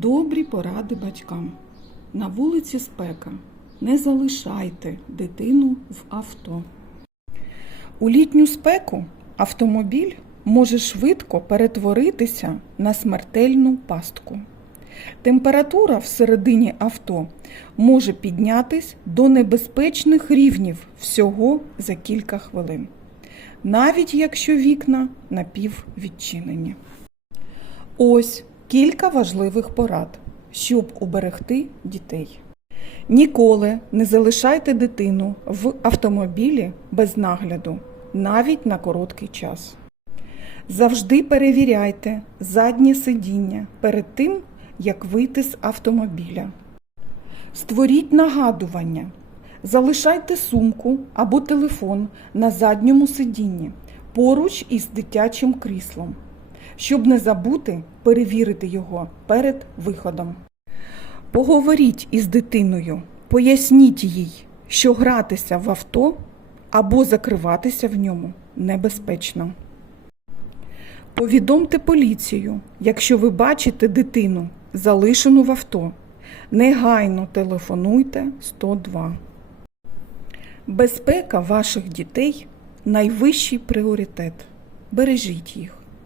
Добрі поради батькам. На вулиці спека. Не залишайте дитину в авто. У літню спеку автомобіль може швидко перетворитися на смертельну пастку. Температура всередині авто може піднятись до небезпечних рівнів всього за кілька хвилин, навіть якщо вікна напіввідчинені. Ось кілька важливих порад, щоб уберегти дітей. Ніколи не залишайте дитину в автомобілі без нагляду, навіть на короткий час. Завжди перевіряйте заднє сидіння перед тим, як вийти з автомобіля. Створіть нагадування. Залишайте сумку або телефон на задньому сидінні поруч із дитячим кріслом, щоб не забути перевірити його перед виходом. Поговоріть із дитиною, поясніть їй, що гратися в авто або закриватися в ньому небезпечно. Повідомте поліцію, якщо ви бачите дитину, залишену в авто. Негайно телефонуйте 102. Безпека ваших дітей найвищий пріоритет. Бережіть їх.